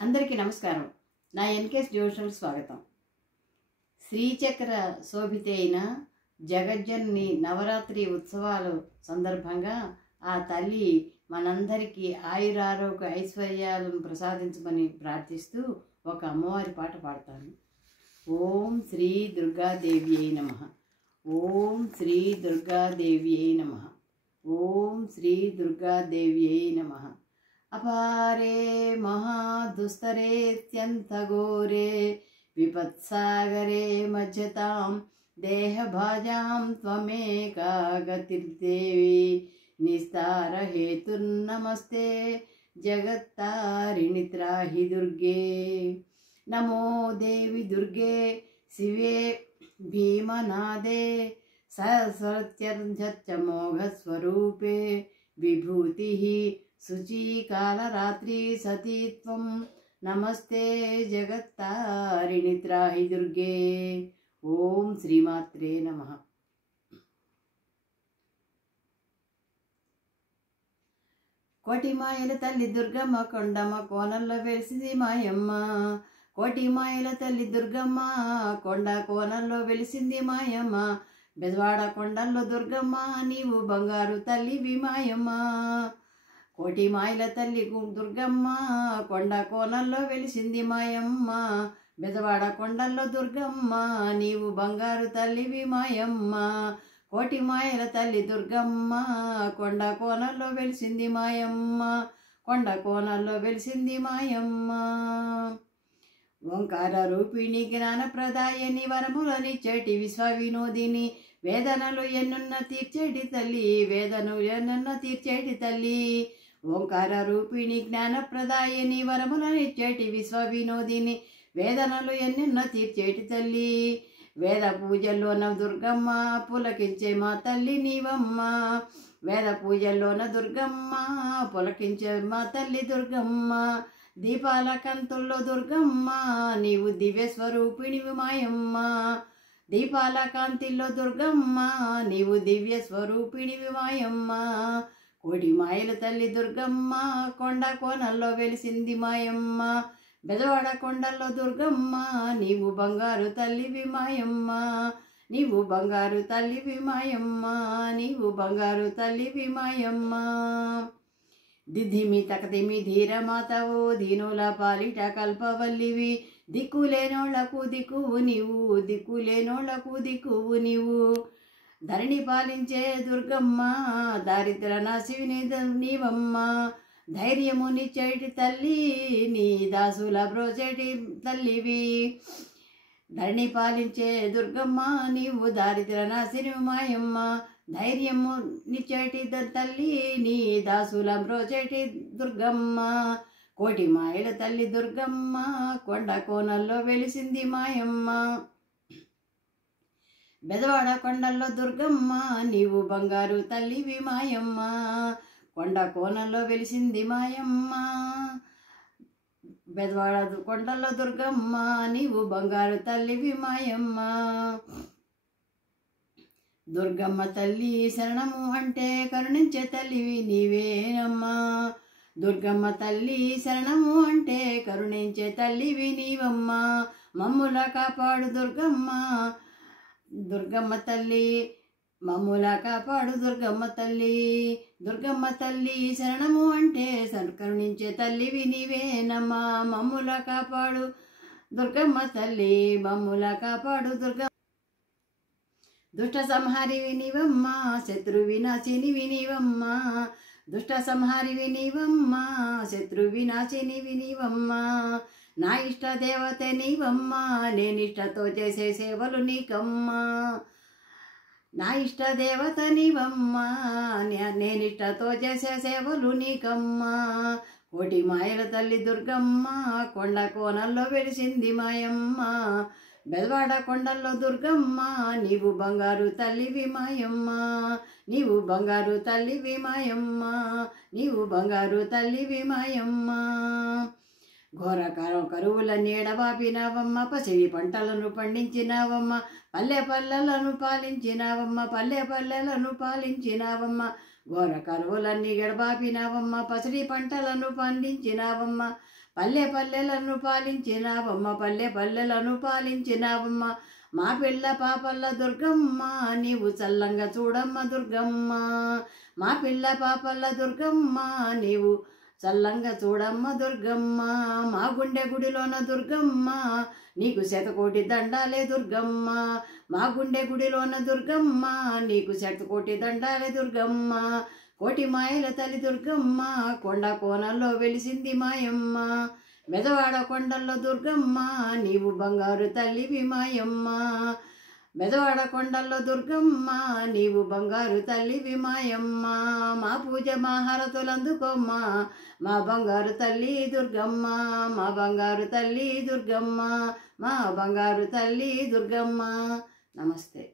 అందరికీ నమస్కారం. నా ఎన్కేఎస్ డివోషనల్ స్వాగతం. శ్రీచక్ర శోభిత అయిన జగజ్జనని నవరాత్రి ఉత్సవాలు సందర్భంగా ఆ తల్లి మనందరికీ ఆయురారోగ్య ఐశ్వర్యాలను ప్రసాదించమని ప్రార్థిస్తూ ఒక అమ్మవారి పాట పాడతాను. ఓం శ్రీ దుర్గాదేవి అయి నమః. ఓం శ్రీ దుర్గాదేవి అయి నమః. ఓం శ్రీ దుర్గాదేవి అయి నమః. అపారే మహాదుస్తరేత్యంతఘోరే విపత్సాగరే మజ్జతాం దేహభాజాం త్వమేకా గతిర్దేవి నిస్తారహేతుర్నమస్తే జగత్తారిణి త్రాహి దుర్గే. నమో దేవి దుర్గే శివే భీమనాదే సరస్వత్యర్జమోఘస్వరూపే విభూతి శుచీకాలరాత్రి సతీత్వం నమస్తే జగత్తారిణి త్రాహి దుర్గే. ఓం శ్రీమాత్రే నమః. కోటి మాయల తల్లి దుర్గమ్మ కొండమ్మ కోనల్లో వెలిసింది మాయమ్మ. కోటి మాయల తల్లి దుర్గమ్మ కొండ కోనల్లో వెలిసింది మాయమ్మ. బెజవాడ కొండల్లో దుర్గమ్మ నీవు బంగారు తల్లివి మాయమ్మ. కోటి మాయల తల్లి దుర్గమ్మ కొండ కోనల్లో వెలిసింది మాయమ్మ. బెజవాడ కొండల్లో దుర్గమ్మ నీవు బంగారు తల్లివి మాయమ్మ. కోటి మాయల తల్లి దుర్గమ్మ కొండ కోనల్లో వెలిసింది మాయమ్మ. కొండ కోనల్లో వెలిసింది మాయమ్మ. ఓంకార రూపిణి జ్ఞాన ప్రదాయని వరములనిచ్చేటి విశ్వ వినోదిని వేదనలు ఎన్నున్న తీర్చేటి తల్లి. వేదనలు ఎన్నున్న తీర్చేటి తల్లి. ఓంకార రూపిణి జ్ఞాన ప్రదాయని వరములనిచ్చేటి విశ్వ వినోదిని వేదనలు ఎన్నెన్నో తీర్చేటి తల్లి. వేద పూజల్లోన దుర్గమ్మ పులకించే మా తల్లి నీవమ్మ. వేద పూజల్లోన దుర్గమ్మ పులకించే మా తల్లి దుర్గమ్మ. దీపాల కంతుల్లో దుర్గమ్మ నీవు దివ్య స్వరూపిణివి మాయమ్మ. దీపాల కాంతిల్లో దుర్గమ్మ నీవు దివ్య స్వరూపిణివి మాయమ్మ. కోటి మాయల తల్లి దుర్గమ్మ కొండ కోనల్లో వెలిసింది మాయమ్మ. బెజవాడ కొండల్లో దుర్గమ్మ నీవు బంగారు తల్లివి మాయమ్మ. నీవు బంగారు తల్లివి మాయమ్మ. నీవు బంగారు తల్లివి మాయమ్మ. దిధిమి తకదిమి ధీరమాతవు దీనుల పాలిట కల్పవల్లివి. దిక్కులేనోళ్లకు దిక్కువు నీవు. దిక్కులేనోళ్లకు దిక్కువు నీవు. ధరణి పాలించే దుర్గమ్మ దారిద్ర నాశివిని నీవమ్మ. ధైర్యమునిచ్చేటి తల్లి నీ దాసుల బ్రోచేటి తల్లివి. ధరణి పాలించే దుర్గమ్మ నీవు దారిద్ర నాశిని మాయమ్మ. ధైర్యము నిచ్చేటి తల్లి నీ దాసుల బ్రోచేటి దుర్గమ్మ. కోటి మాయల తల్లి దుర్గమ్మ కొండ కోనల్లో వెలిసింది మాయమ్మ. బెజవాడ కొండల్లో దుర్గమ్మ నీవు బంగారు తల్లివి మాయమ్మ. కొండ కోనల్లో వెలిసింది మాయమ్మ. బెజవాడ కొండల్లో దుర్గమ్మ నీవు బంగారు తల్లివి మాయమ్మ. దుర్గమ్మ తల్లి శరణము అంటే కరుణించే తల్లివి నీవేనమ్మా. దుర్గమ్మ తల్లి శరణము అంటే కరుణించే తల్లివి నీవమ్మా. మమ్ముల కాపాడు దుర్గమ్మ. దుర్గమ్మ తల్లి మమ్ముల కాపాడు దుర్గమ్మ తల్లి. దుర్గమ్మ తల్లి శరణము అంటే కరుణించే తల్లివి నీవేనమ్మా. మమ్ముల కాపాడు దుర్గమ్మ తల్లి. మమ్ముల కాపాడు దుర్గమ్మ. దుష్ట సంహారివి నీవమ్మ. శత్రు వినాశిని వినివమ్మ. దుష్ట సంహారివి నీవమ్మ. శత్రు వినాశిని వినివమ్మ. నా ఇష్ట దేవత నీవమ్మ. నేనిష్టతో చేసే సేవలు నీకమ్మ. నా ఇష్ట దేవత నీవమ్మ. నేనిష్టతో చేసే సేవలు నీకమ్మ. కోటి మాయల తల్లి దుర్గమ్మ కొండ కోనల్లో వెలిసింది మాయమ్మ. బెజవాడ కొండల్లో దుర్గమ్మ నీవు బంగారు తల్లివి మాయమ్మ. నీవు బంగారు తల్లివి మాయమ్మ. నీవు బంగారు తల్లివి మాయమ్మ. ఘోర కరువుల నీడబాపినావమ్మ. పసిడి పంటలను పండించినావమ్మ. పల్లె పల్లెలను పాలించినావమ్మ. పల్లె పల్లెలను పాలించినావమ్మ. ఘోర కరువులన్నీ గడబాపినావమ్మ. పసిడి పంటలను పండించినావమ్మ. పల్లె పల్లెలను పాలించినావమ్మ, పల్లె పల్లెలను పాలించినావమ్మ. మా పిల్ల పాపల్ల దుర్గమ్మ నీవు చల్లంగా చూడమ్మ దుర్గమ్మ. మా పిల్ల పాపల్ల దుర్గమ్మ నీవు చల్లంగా చూడమ్మ దుర్గమ్మ. మా గుండె గుడిలోన దుర్గమ్మ నీకు శతకోటి దండాలే దుర్గమ్మ. మా గుండె గుడిలోన దుర్గమ్మ నీకు శతకోటి దండాలే దుర్గమ్మ. కోటి మాయల తల్లి దుర్గమ్మ, కొండ కోణంలో వెలిసింది మాయమ్మ. మెదవాడ కొండల్లో దుర్గమ్మ నీవు బంగారు తల్లివి మాయమ్మ. మెదవాడ కొండల్లో దుర్గమ్మ నీవు బంగారు తల్లివి మాయమ్మ. మా పూజ మా హారతులందుకోమ్మ, మా బంగారు తల్లి దుర్గమ్మ. మా బంగారు తల్లి దుర్గమ్మ, మా బంగారు తల్లి దుర్గమ్మ. నమస్తే.